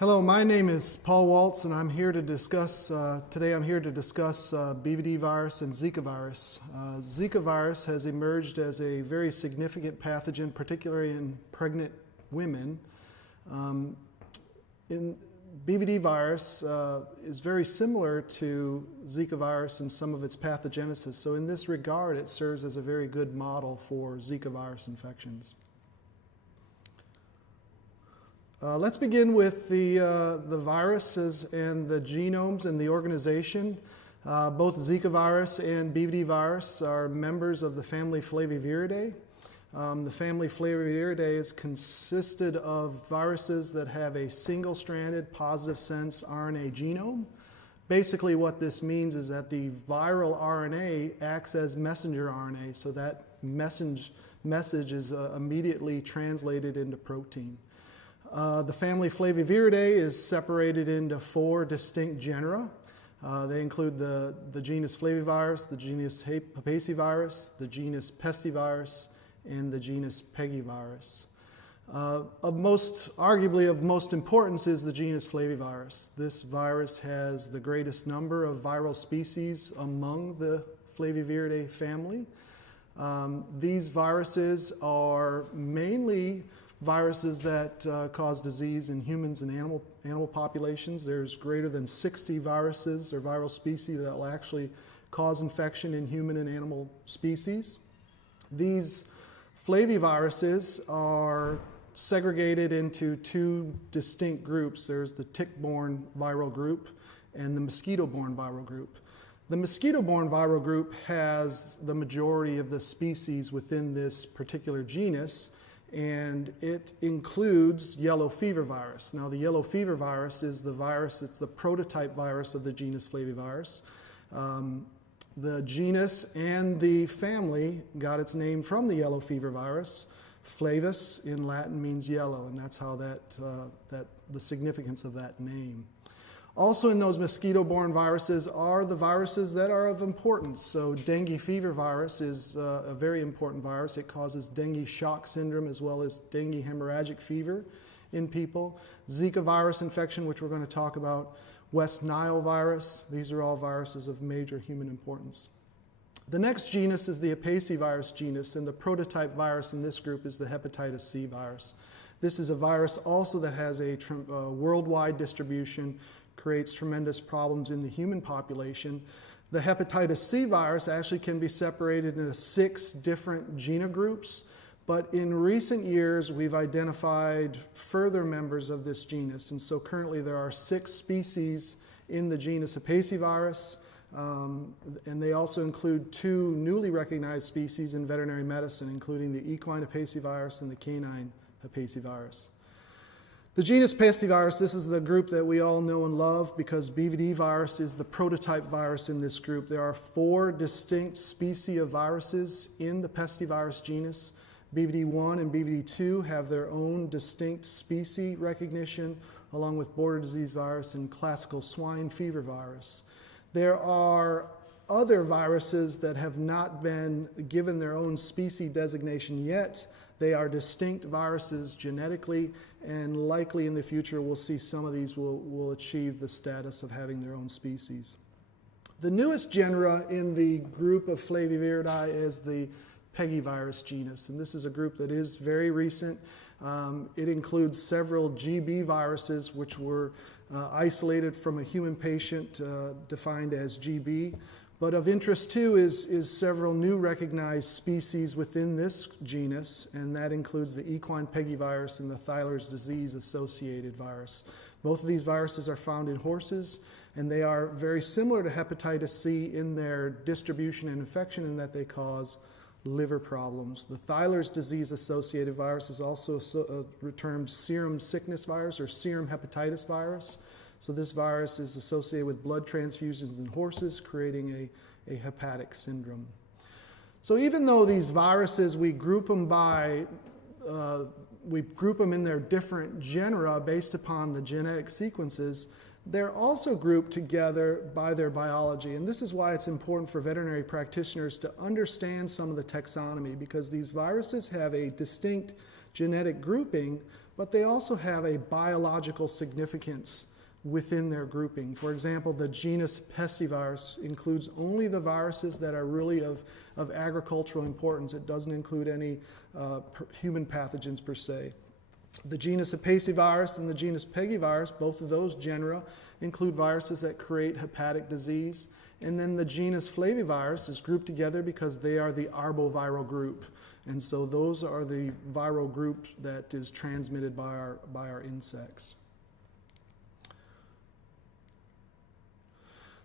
Hello, my name is Paul Waltz, and I'm here to discuss, BVD virus and Zika virus. Zika virus has emerged as a very significant pathogen, particularly in pregnant women. BVD virus is very similar to Zika virus in some of its pathogenesis, so in this regard it serves as a very good model for Zika virus infections. Let's begin with the viruses and the genomes and the organization. Both Zika virus and BVD virus are members of the family Flaviviridae. The family Flaviviridae is consisted of viruses that have a single-stranded positive sense RNA genome. Basically what this means is that the viral RNA acts as messenger RNA, so that message is immediately translated into protein. The family Flaviviridae is separated into 4 distinct genera. They include the genus Flavivirus, the genus Papacevirus, the genus Pestivirus, and the genus Pegivirus. Arguably of most importance is the genus Flavivirus. This virus has the greatest number of viral species among the Flaviviridae family. These viruses are mainly viruses that cause disease in humans and animal populations. There's greater than 60 viruses or viral species that will actually cause infection in human and animal species. These flaviviruses are segregated into 2 distinct groups. There's the tick-borne viral group and the mosquito-borne viral group. The mosquito-borne viral group has the majority of the species within this particular genus, and it includes yellow fever virus. Now, the yellow fever virus is the virus, it's the prototype virus of the genus Flavivirus. The genus and the family got its name from the yellow fever virus. Flavus in Latin means yellow, and that's how the significance of that name. Also in those mosquito-borne viruses are the viruses that are of importance. So dengue fever virus is a very important virus. It causes dengue shock syndrome as well as dengue hemorrhagic fever in people. Zika virus infection, which we're going to talk about. West Nile virus. These are all viruses of major human importance. The next genus is the Papacevirus genus, and the prototype virus in this group is the hepatitis C virus. This is a virus also that has a worldwide distribution, creates tremendous problems in the human population. The hepatitis C virus actually can be separated into 6 different genogroups, but in recent years we've identified further members of this genus, and so currently there are 6 species in the genus Papacevirus, and they also include 2 newly recognized species in veterinary medicine, including the equine Papacevirus and the canine Papacevirus. The genus Pestivirus, this is the group that we all know and love because BVD virus is the prototype virus in this group. There are 4 distinct species of viruses in the Pestivirus genus. BVD1 and BVD2 have their own distinct species recognition, along with border disease virus and classical swine fever virus. There are other viruses that have not been given their own species designation yet. They are distinct viruses genetically, and likely in the future we'll see some of these will achieve the status of having their own species. The newest genera in the group of Flaviviridae is the Pegivirus genus, and this is a group that is very recent. It includes several GB viruses which were isolated from a human patient defined as GB. But of interest too is several new recognized species within this genus, and that includes the equine Pegivirus and the Thaler's disease associated virus. Both of these viruses are found in horses, and they are very similar to hepatitis C in their distribution and infection in that they cause liver problems. The Thaler's disease associated virus is also termed serum sickness virus or serum hepatitis virus. So this virus is associated with blood transfusions in horses, creating a hepatic syndrome. So even though these viruses, we group them in their different genera based upon the genetic sequences, they're also grouped together by their biology. And this is why it's important for veterinary practitioners to understand some of the taxonomy, because these viruses have a distinct genetic grouping, but they also have a biological significance within their grouping. For example, the genus Pestivirus includes only the viruses that are really of agricultural importance. It doesn't include any human pathogens per se. The genus Apaciovirus and the genus Pegivirus, both of those genera, include viruses that create hepatic disease. And then the genus Flavivirus is grouped together because they are the arboviral group. And so those are the viral group that is transmitted by our insects.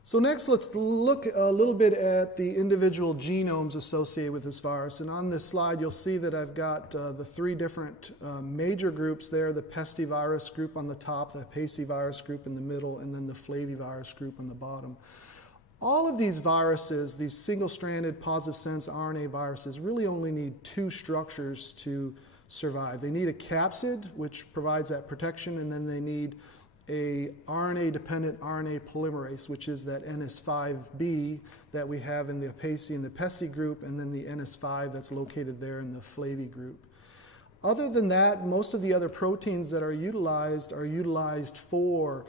So next, let's look a little bit at the individual genomes associated with this virus. And on this slide, you'll see that I've got the three different major groups there, the Pestivirus group on the top, the Apaciovirus group in the middle, and then the Flavivirus group on the bottom. All of these viruses, these single-stranded positive sense RNA viruses, really only need two structures to survive. They need a capsid, which provides that protection, and then they need a RNA-dependent RNA polymerase, which is that NS5B that we have in the Apaci and the Pesti group, and then the NS5 that's located there in the Flavi group. Other than that, most of the other proteins that are utilized for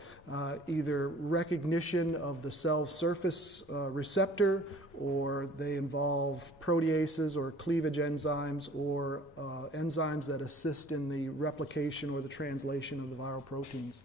either recognition of the cell surface receptor, or they involve proteases or cleavage enzymes, or enzymes that assist in the replication or the translation of the viral proteins.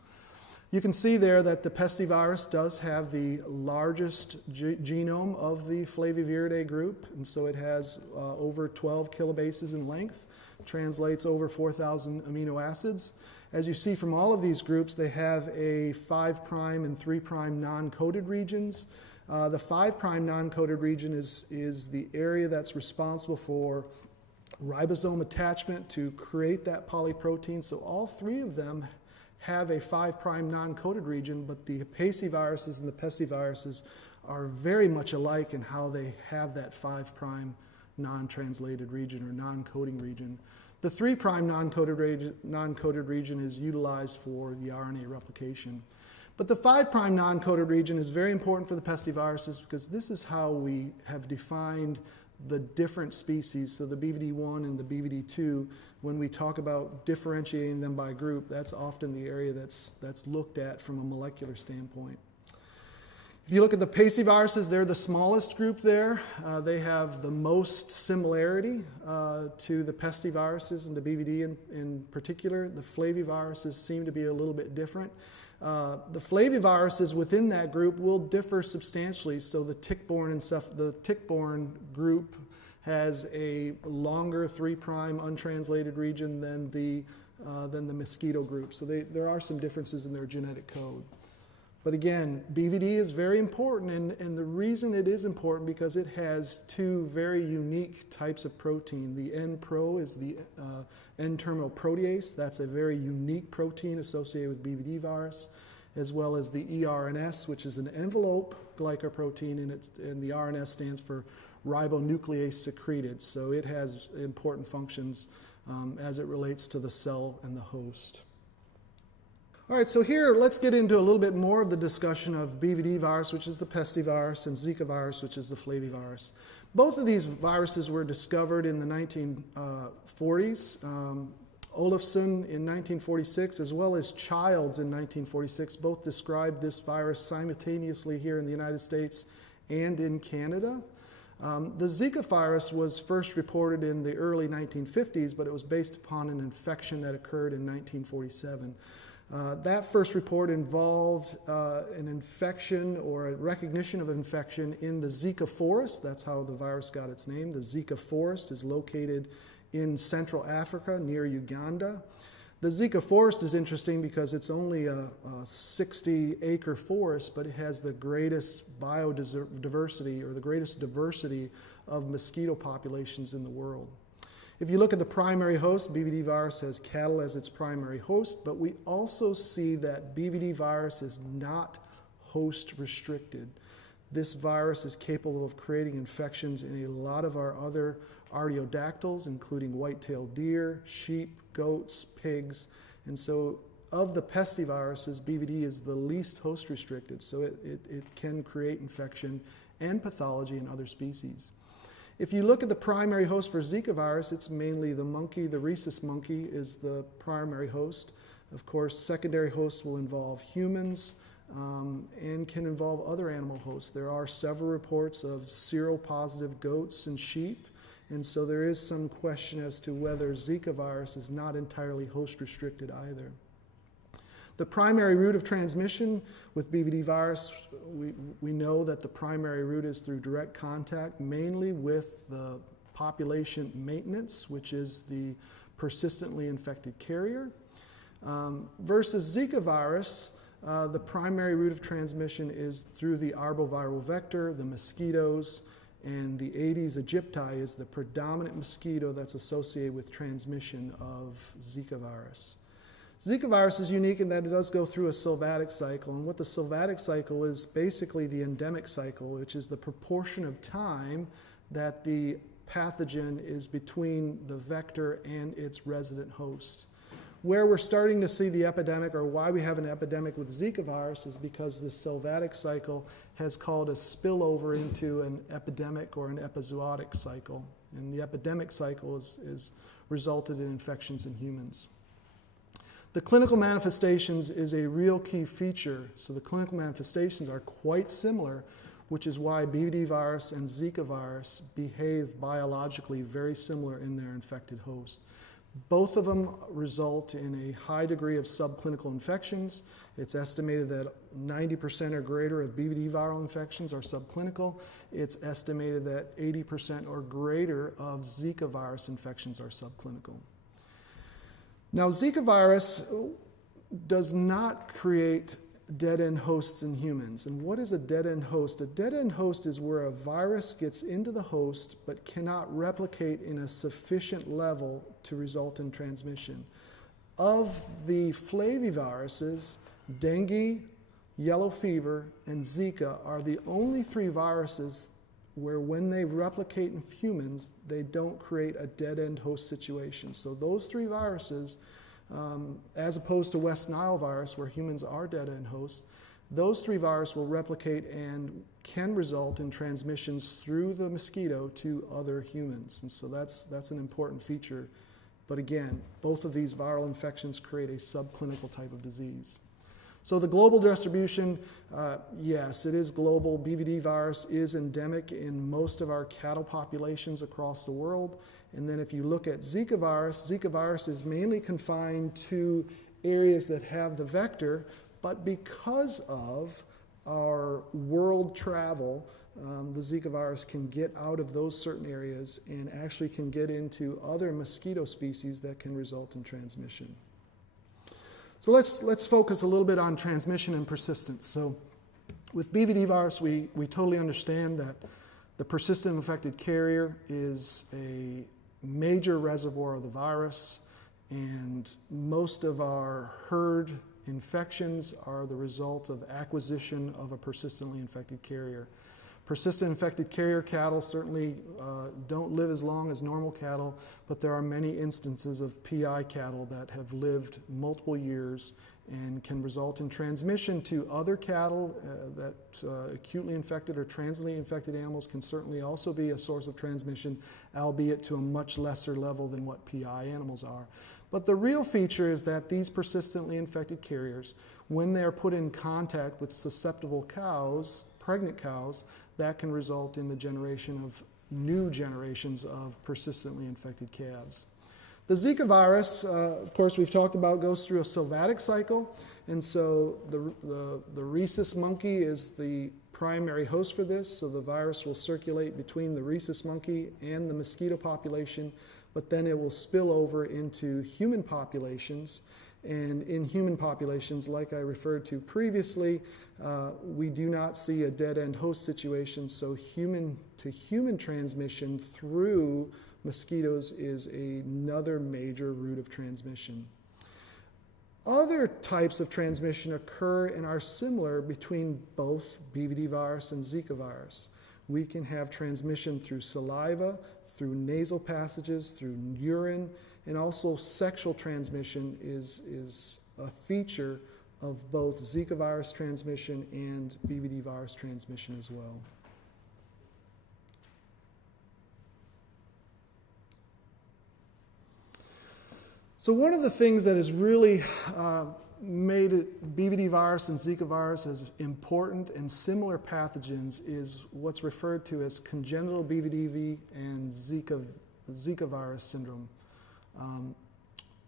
You can see there that the Pestivirus does have the largest genome of the Flaviviridae group, and so it has over 12 kilobases in length, translates over 4,000 amino acids. As you see from all of these groups, they have a 5' and 3' non-coded regions. The 5' non-coded region is the area that's responsible for ribosome attachment to create that polyprotein, so all three of them have a 5' non-coded region, but the Apacioviruses and the Pestiviruses are very much alike in how they have that 5' non-translated region or non-coding region. The 3' non-coded region is utilized for the RNA replication. But the 5' non-coded region is very important for the Pestiviruses because this is how we have defined the different species, so the BVD1 and the BVD2, when we talk about differentiating them by group, that's often the area that's looked at from a molecular standpoint. If you look at the Pacioviruses, they're the smallest group there. They have the most similarity to the Pestiviruses and the BVD in particular. The Flaviviruses seem to be a little bit different. The Flaviviruses within that group will differ substantially. So the tick-borne group has a longer 3' untranslated region than the mosquito group. So there are some differences in their genetic code. But again, BVD is very important, and the reason it is important because it has two very unique types of protein. The N-Pro is the N-terminal protease. That's a very unique protein associated with BVD virus, as well as the eRNS, which is an envelope glycoprotein, and the RNS stands for ribonuclease secreted. So it has important functions as it relates to the cell and the host. All right, so here let's get into a little bit more of the discussion of BVD virus, which is the Pestivirus, and Zika virus, which is the Flavivirus. Both of these viruses were discovered in the 1940s. Olafson in 1946, as well as Childs in 1946, both described this virus simultaneously here in the United States and in Canada. The Zika virus was first reported in the early 1950s, but it was based upon an infection that occurred in 1947. That first report involved an infection or a recognition of infection in the Zika forest. That's how the virus got its name. The Zika forest is located in Central Africa near Uganda. The Zika forest is interesting because it's only a 60-acre forest, but it has the greatest biodiversity or the greatest diversity of mosquito populations in the world. If you look at the primary host, BVD virus has cattle as its primary host, but we also see that BVD virus is not host restricted. This virus is capable of creating infections in a lot of our other artiodactyls, including white-tailed deer, sheep, goats, pigs. And so of the Pestiviruses, BVD is the least host restricted, so it can create infection and pathology in other species. If you look at the primary host for Zika virus, it's mainly the monkey. The rhesus monkey is the primary host. Of course, secondary hosts will involve humans and can involve other animal hosts. There are several reports of seropositive goats and sheep, and so there is some question as to whether Zika virus is not entirely host-restricted either. The primary route of transmission with BVD virus, we know that the primary route is through direct contact, mainly with the population maintenance, which is the persistently infected carrier. Versus Zika virus, the primary route of transmission is through the arboviral vector, the mosquitoes, and the Aedes aegypti is the predominant mosquito that's associated with transmission of Zika virus. Zika virus is unique in that it does go through a sylvatic cycle, and what the sylvatic cycle is basically the endemic cycle, which is the proportion of time that the pathogen is between the vector and its resident host. Where we're starting to see the epidemic, or why we have an epidemic with Zika virus, is because the sylvatic cycle has caused a spillover into an epidemic or an epizootic cycle. And the epidemic cycle is resulted in infections in humans. The clinical manifestations is a real key feature. So the clinical manifestations are quite similar, which is why BVD virus and Zika virus behave biologically very similar in their infected host. Both of them result in a high degree of subclinical infections. It's estimated that 90% or greater of BVD viral infections are subclinical. It's estimated that 80% or greater of Zika virus infections are subclinical. Now, Zika virus does not create dead-end hosts in humans. And what is a dead-end host? A dead-end host is where a virus gets into the host but cannot replicate in a sufficient level to result in transmission. Of the flaviviruses, dengue, yellow fever, and Zika are the only three viruses where when they replicate in humans, they don't create a dead-end host situation. So those three viruses, as opposed to West Nile virus, where humans are dead-end hosts, those three viruses will replicate and can result in transmissions through the mosquito to other humans. And so that's an important feature. But again, both of these viral infections create a subclinical type of disease. So the global distribution, yes, it is global. BVD virus is endemic in most of our cattle populations across the world. And then if you look at Zika virus is mainly confined to areas that have the vector, but because of our world travel, the Zika virus can get out of those certain areas and actually can get into other mosquito species that can result in transmission. So let's focus a little bit on transmission and persistence. So with BVD virus, we totally understand that the persistent infected carrier is a major reservoir of the virus, and most of our herd infections are the result of acquisition of a persistently infected carrier. Persistent infected carrier cattle certainly don't live as long as normal cattle, but there are many instances of PI cattle that have lived multiple years and can result in transmission to other cattle. That acutely infected or transiently infected animals can certainly also be a source of transmission, albeit to a much lesser level than what PI animals are. But the real feature is that these persistently infected carriers, when they are put in contact with susceptible cows, pregnant cows, that can result in the generation of new generations of persistently infected calves. The Zika virus, of course, we've talked about, goes through a sylvatic cycle, and so the rhesus monkey is the primary host for this, so the virus will circulate between the rhesus monkey and the mosquito population, but then it will spill over into human populations. And in human populations, like I referred to previously, we do not see a dead-end host situation, so human-to-human transmission through mosquitoes is another major route of transmission. Other types of transmission occur and are similar between both BVD virus and Zika virus. We can have transmission through saliva, through nasal passages, through urine, and also sexual transmission is a feature of both Zika virus transmission and BVD virus transmission as well. So one of the things that has really made BVD virus and Zika virus as important and similar pathogens is what's referred to as congenital BVD and Zika virus syndrome.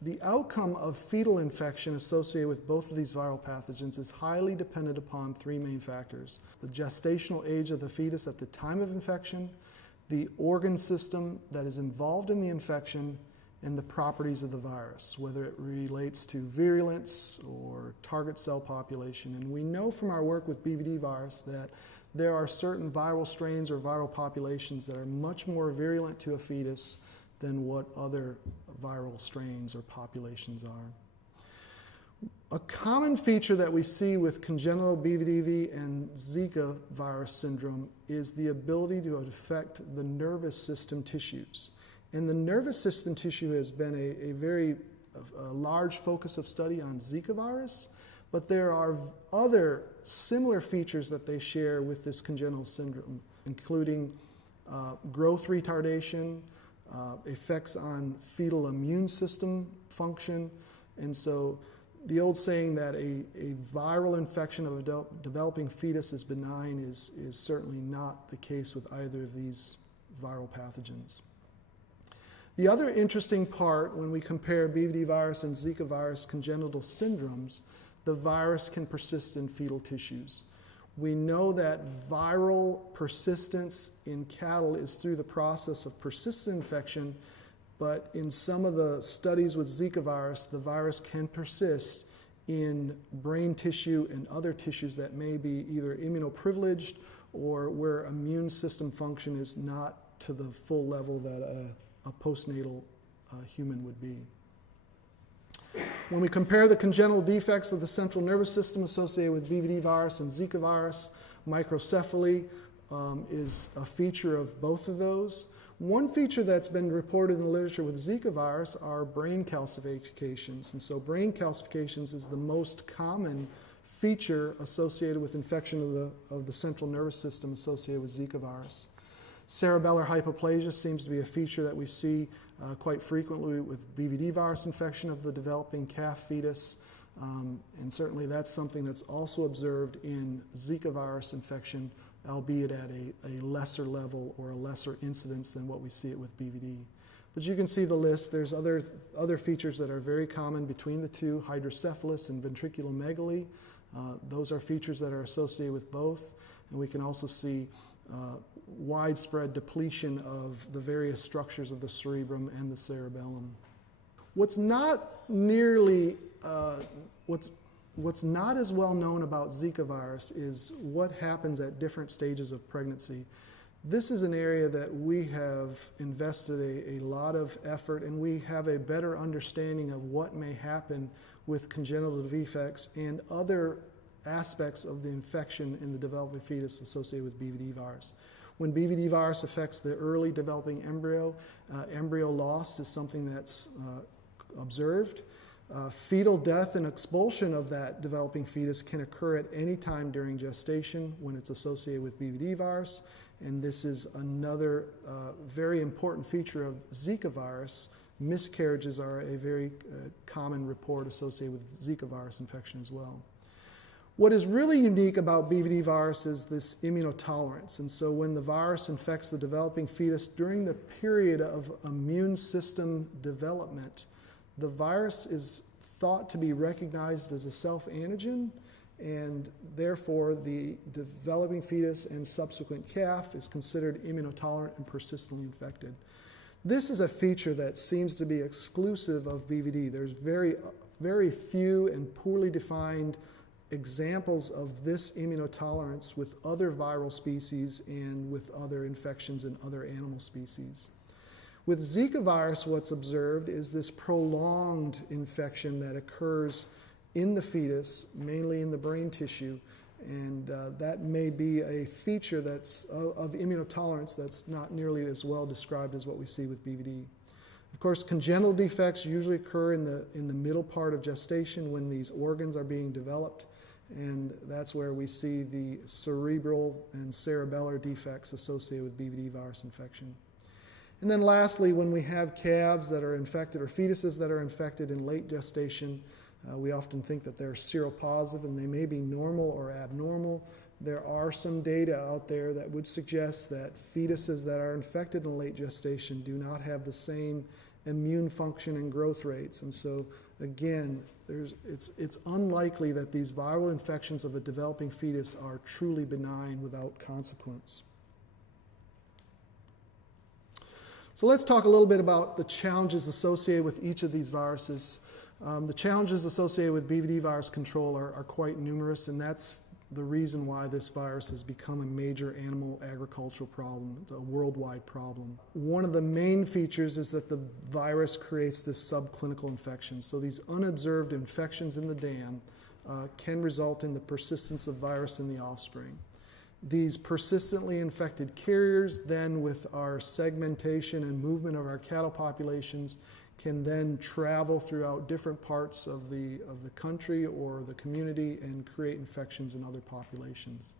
The outcome of fetal infection associated with both of these viral pathogens is highly dependent upon three main factors: the gestational age of the fetus at the time of infection, the organ system that is involved in the infection, and the properties of the virus, whether it relates to virulence or target cell population. And we know from our work with BVD virus that there are certain viral strains or viral populations that are much more virulent to a fetus than what other viral strains or populations are. A common feature that we see with congenital BVD and Zika virus syndrome is the ability to affect the nervous system tissues. And the nervous system tissue has been a very large focus of study on Zika virus, but there are other similar features that they share with this congenital syndrome, including growth retardation, effects on fetal immune system function. And so the old saying that a viral infection of a developing fetus is benign is certainly not the case with either of these viral pathogens. The other interesting part when we compare BVD virus and Zika virus congenital syndromes, the virus can persist in fetal tissues. We know that viral persistence in cattle is through the process of persistent infection, but in some of the studies with Zika virus, the virus can persist in brain tissue and other tissues that may be either immunoprivileged or where immune system function is not to the full level that a postnatal human would be. When we compare the congenital defects of the central nervous system associated with BVD virus and Zika virus, microcephaly is a feature of both of those. One feature that's been reported in the literature with Zika virus are brain calcifications. And so brain calcifications is the most common feature associated with infection of the central nervous system associated with Zika virus. Cerebellar hypoplasia seems to be a feature that we see quite frequently with BVD virus infection of the developing calf fetus, and certainly that's something that's also observed in Zika virus infection, albeit at a lesser level or a lesser incidence than what we see it with BVD. But you can see the list. There's other features that are very common between the two: hydrocephalus and ventriculomegaly. Those are features that are associated with both, and we can also see widespread depletion of the various structures of the cerebrum and the cerebellum. What's not nearly, what's not as well known about Zika virus is what happens at different stages of pregnancy. This is an area that we have invested a lot of effort, and we have a better understanding of what may happen with congenital defects and other aspects of the infection in the developing fetus associated with BVD virus. When BVD virus affects the early developing embryo, embryo loss is something that's observed. Fetal death and expulsion of that developing fetus can occur at any time during gestation when it's associated with BVD virus, and this is another very important feature of Zika virus. Miscarriages are a very common report associated with Zika virus infection as well. What is really unique about BVD virus is this immunotolerance. And so when the virus infects the developing fetus during the period of immune system development, the virus is thought to be recognized as a self-antigen, and therefore the developing fetus and subsequent calf is considered immunotolerant and persistently infected. This is a feature that seems to be exclusive of BVD. There's very few and poorly defined examples of this immunotolerance with other viral species and with other infections in other animal species. With Zika virus, what's observed is this prolonged infection that occurs in the fetus, mainly in the brain tissue, and that may be a feature that's of immunotolerance that's not nearly as well described as what we see with BVD. Of course, congenital defects usually occur in the middle part of gestation when these organs are being developed, and that's where we see the cerebral and cerebellar defects associated with BVD virus infection. And then lastly, when we have calves that are infected or fetuses that are infected in late gestation, we often think that they're seropositive and they may be normal or abnormal. There are some data out there that would suggest that fetuses that are infected in late gestation do not have the same immune function and growth rates. And so, again, it's unlikely that these viral infections of a developing fetus are truly benign without consequence. So let's talk a little bit about the challenges associated with each of these viruses. The challenges associated with BVD virus control are quite numerous, and that's the reason why this virus has become a major animal agricultural problem. It's a worldwide problem. One of the main features is that the virus creates this subclinical infection. So these unobserved infections in the dam can result in the persistence of virus in the offspring. These persistently infected carriers then, with our segmentation and movement of our cattle populations, can then travel throughout different parts of the country or the community and create infections in other populations.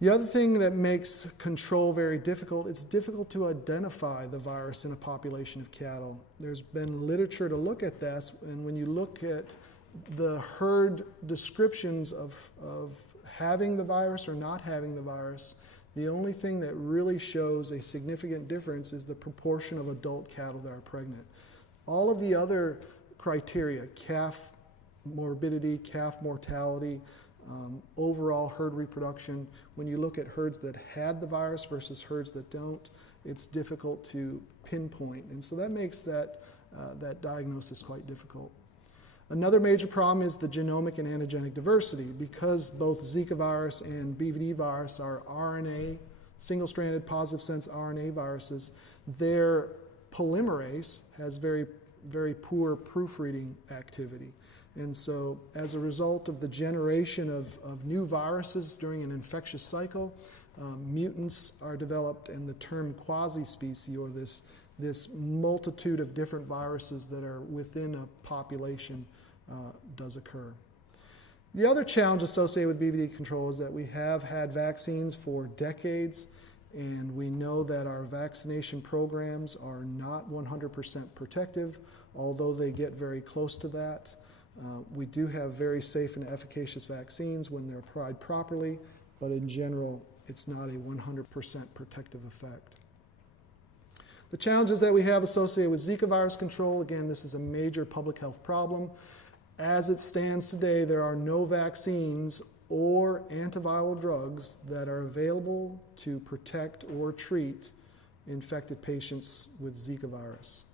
The other thing that makes control very difficult, it's difficult to identify the virus in a population of cattle. There's been literature to look at this, and when you look at the herd descriptions of having the virus or not having the virus, the only thing that really shows a significant difference is the proportion of adult cattle that are pregnant. All of the other criteria, calf morbidity, calf mortality, overall herd reproduction, when you look at herds that had the virus versus herds that don't, it's difficult to pinpoint. And so that makes that diagnosis quite difficult. Another major problem is the genomic and antigenic diversity. Because both Zika virus and BVD virus are RNA, single-stranded positive sense RNA viruses, their polymerase has very, very poor proofreading activity. And so as a result of the generation of new viruses during an infectious cycle, mutants are developed, and the term quasi-species, or this multitude of different viruses that are within a population, does occur. The other challenge associated with BVD control is that we have had vaccines for decades, and we know that our vaccination programs are not 100% protective, although they get very close to that. We do have very safe and efficacious vaccines when they're applied properly, but in general, it's not a 100% protective effect. The challenges that we have associated with Zika virus control, again, this is a major public health problem. As it stands today, there are no vaccines or antiviral drugs that are available to protect or treat infected patients with Zika virus.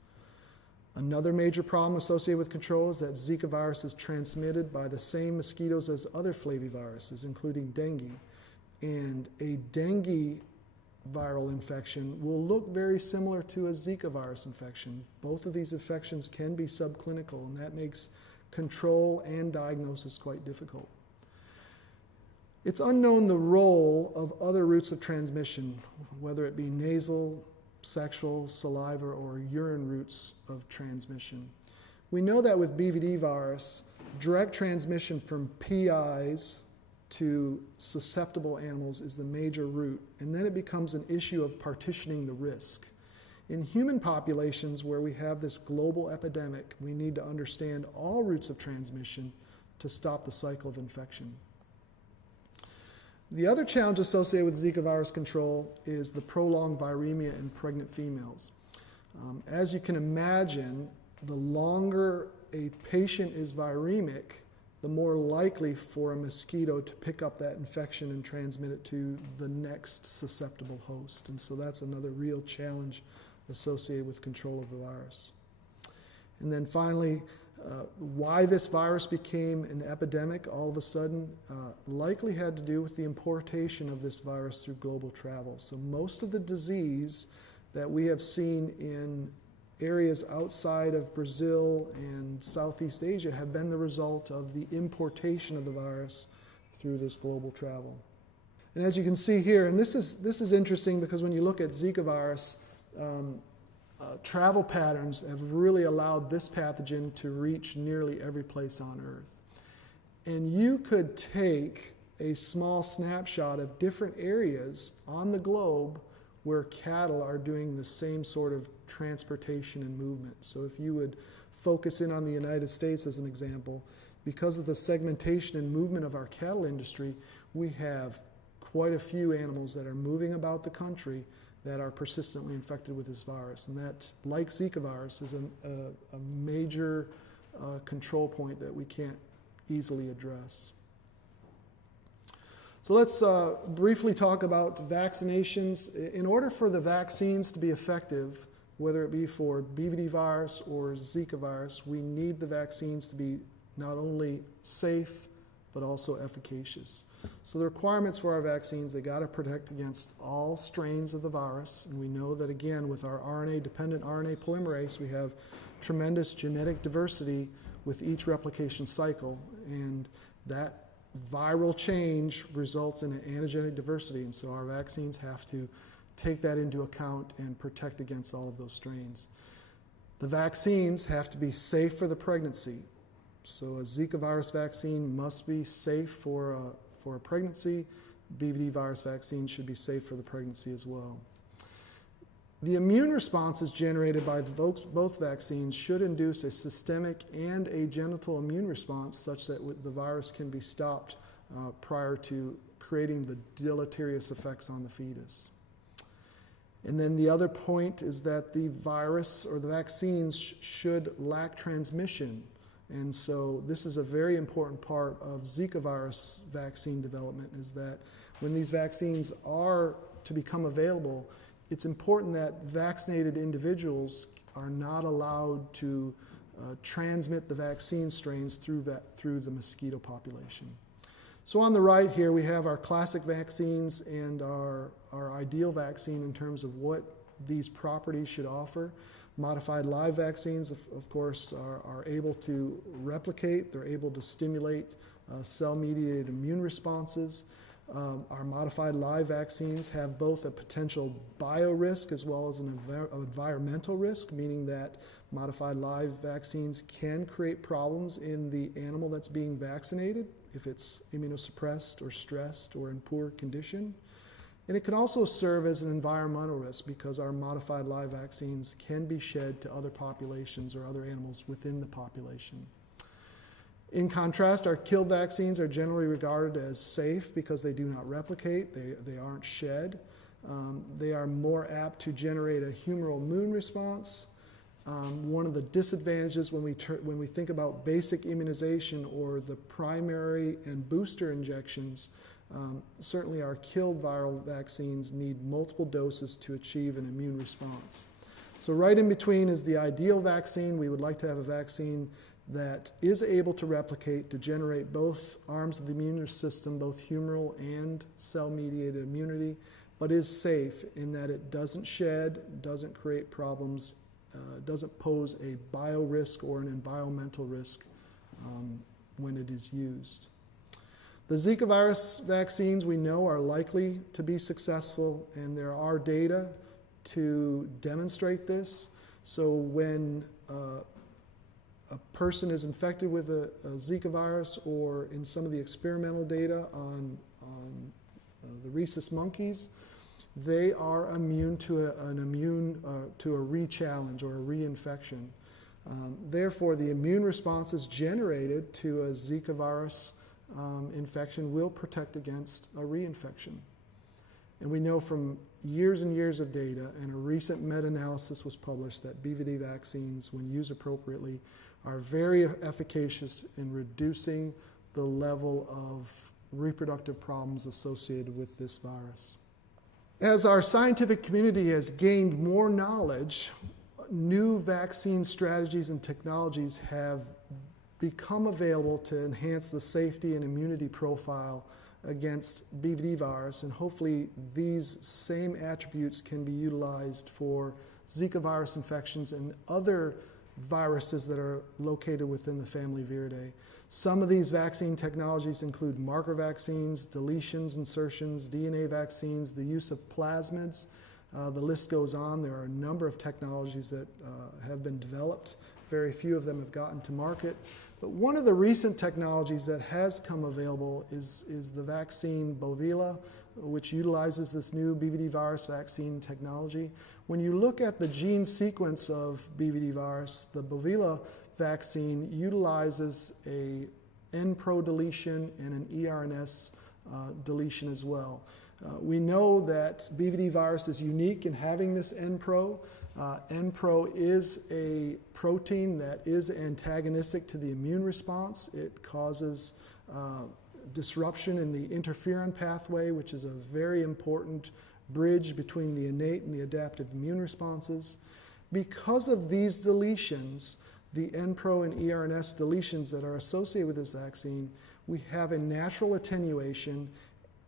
Another major problem associated with control is that Zika virus is transmitted by the same mosquitoes as other flaviviruses, including dengue. And a dengue viral infection will look very similar to a Zika virus infection. Both of these infections can be subclinical, and that makes control and diagnosis quite difficult. It's unknown the role of other routes of transmission, whether it be nasal, sexual, saliva, or urine routes of transmission. We know that with BVD virus, direct transmission from PIs to susceptible animals is the major route, and then it becomes an issue of partitioning the risk. In human populations where we have this global epidemic, we need to understand all routes of transmission to stop the cycle of infection. The other challenge associated with Zika virus control is the prolonged viremia in pregnant females. As you can imagine, the longer a patient is viremic, the more likely for a mosquito to pick up that infection and transmit it to the next susceptible host. And so that's another real challenge associated with control of the virus. And then finally, why this virus became an epidemic all of a sudden likely had to do with the importation of this virus through global travel. So most of the disease that we have seen in areas outside of Brazil and Southeast Asia have been the result of the importation of the virus through this global travel. And as you can see here, and this is interesting because when you look at Zika virus, travel patterns have really allowed this pathogen to reach nearly every place on Earth. And you could take a small snapshot of different areas on the globe where cattle are doing the same sort of transportation and movement. So if you would focus in on the United States as an example, because of the segmentation and movement of our cattle industry, we have quite a few animals that are moving about the country that are persistently infected with this virus. And that, like Zika virus, is a major control point that we can't easily address. So let's briefly talk about vaccinations. In order for the vaccines to be effective, whether it be for BVD virus or Zika virus, we need the vaccines to be not only safe, but also efficacious. So the requirements for our vaccines, they got to protect against all strains of the virus. And we know that, again, with our RNA-dependent RNA polymerase, we have tremendous genetic diversity with each replication cycle. And that viral change results in an antigenic diversity. And so our vaccines have to take that into account and protect against all of those strains. The vaccines have to be safe for the pregnancy. So a Zika virus vaccine must be safe for a pregnancy. BVD virus vaccine should be safe for the pregnancy as well. The immune responses generated by both vaccines should induce a systemic and a genital immune response such that the virus can be stopped prior to creating the deleterious effects on the fetus. And then the other point is that the virus or the vaccines should lack transmission. And so this is a very important part of Zika virus vaccine development, is that when these vaccines are to become available, it's important that vaccinated individuals are not allowed to transmit the vaccine strains through the mosquito population. So on the right here, we have our classic vaccines and our ideal vaccine in terms of what these properties should offer. Modified live vaccines, of course, are able to replicate. They're able to stimulate cell-mediated immune responses. Our modified live vaccines have both a potential biorisk as well as an environmental risk, meaning that modified live vaccines can create problems in the animal that's being vaccinated if it's immunosuppressed or stressed or in poor condition. And it can also serve as an environmental risk because our modified live vaccines can be shed to other populations or other animals within the population. In contrast, our killed vaccines are generally regarded as safe because they do not replicate, they aren't shed. They are more apt to generate a humoral immune response. One of the disadvantages when we think about basic immunization or the primary and booster injections, certainly our killed viral vaccines need multiple doses to achieve an immune response. So right in between is the ideal vaccine. We would like to have a vaccine that is able to replicate, to generate both arms of the immune system, both humoral and cell-mediated immunity, but is safe in that it doesn't shed, doesn't create problems, doesn't pose a biorisk or an environmental risk when it is used. The Zika virus vaccines we know are likely to be successful, and there are data to demonstrate this. So when a person is infected with a Zika virus, or in some of the experimental data on the rhesus monkeys, they are immune to a re-challenge or a reinfection. Therefore, the immune responses generated to a Zika virus infection will protect against a reinfection. And we know from years and years of data, and a recent meta-analysis was published, that BVD vaccines, when used appropriately, are very efficacious in reducing the level of reproductive problems associated with this virus. As our scientific community has gained more knowledge, new vaccine strategies and technologies have become available to enhance the safety and immunity profile against BVD virus, and hopefully these same attributes can be utilized for Zika virus infections and other viruses that are located within the family Viridae. Some of these vaccine technologies include marker vaccines, deletions, insertions, DNA vaccines, the use of plasmids. The list goes on. There are a number of technologies that have been developed. Very few of them have gotten to market. But one of the recent technologies that has come available is the vaccine Bovila, which utilizes this new BVD virus vaccine technology. When you look at the gene sequence of BVD virus, the Bovila vaccine utilizes a N-pro deletion and an eRNS deletion as well. We know that BVD virus is unique in having this N-pro. N-pro is a protein that is antagonistic to the immune response. It causes disruption in the interferon pathway, which is a very important bridge between the innate and the adaptive immune responses. Because of these deletions, the N-pro and eRNS deletions that are associated with this vaccine, we have a natural attenuation,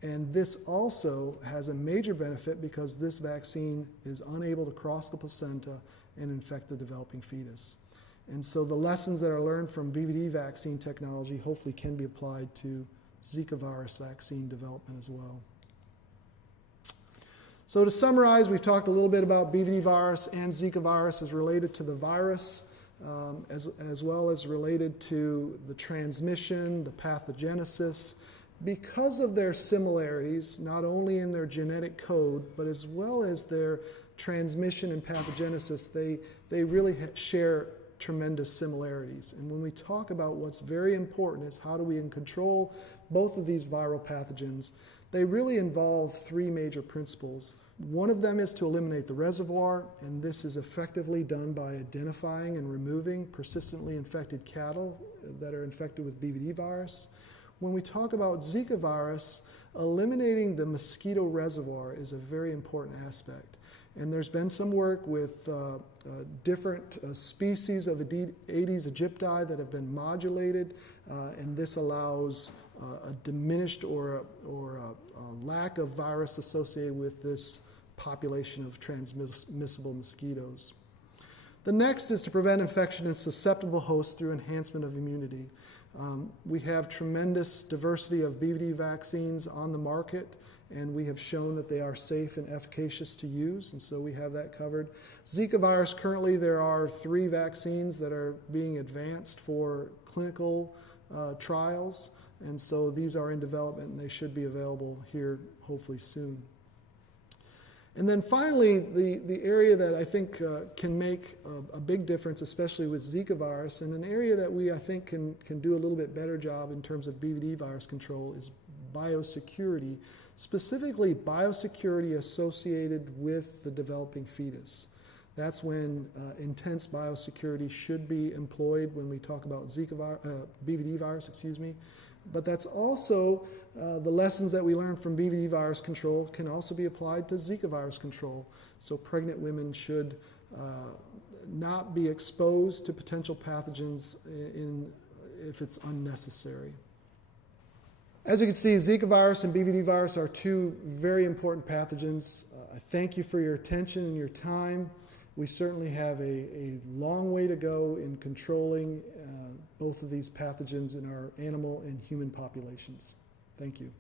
and this also has a major benefit because this vaccine is unable to cross the placenta and infect the developing fetus. And so the lessons that are learned from BVD vaccine technology hopefully can be applied to Zika virus vaccine development as well. So to summarize, we've talked a little bit about BVD virus and Zika virus as related to the virus, as well as related to the transmission, the pathogenesis. Because of their similarities, not only in their genetic code, but as well as their transmission and pathogenesis, they really share tremendous similarities. And when we talk about what's very important is how do we control both of these viral pathogens, they really involve three major principles. One of them is to eliminate the reservoir, and this is effectively done by identifying and removing persistently infected cattle that are infected with BVD virus. When we talk about Zika virus, eliminating the mosquito reservoir is a very important aspect. And there's been some work with different species of Aedes aegypti that have been modulated, and this allows a diminished or a lack of virus associated with this population of transmissible mosquitoes. The next is to prevent infection in susceptible hosts through enhancement of immunity. We have tremendous diversity of BVD vaccines on the market, and we have shown that they are safe and efficacious to use, and so we have that covered. Zika virus, currently there are 3 vaccines that are being advanced for clinical trials, and so these are in development and they should be available here hopefully soon. And then finally, the area that I think can make a big difference, especially with Zika virus, and an area that we, I think, can do a little bit better job in terms of BVD virus control is biosecurity, specifically biosecurity associated with the developing fetus. That's when intense biosecurity should be employed when we talk about BVD virus, But that's also the lessons that we learned from BVD virus control can also be applied to Zika virus control. So pregnant women should not be exposed to potential pathogens if it's unnecessary. As you can see, Zika virus and BVD virus are 2 very important pathogens. I thank you for your attention and your time. We certainly have a long way to go in controlling both of these pathogens in our animal and human populations. Thank you.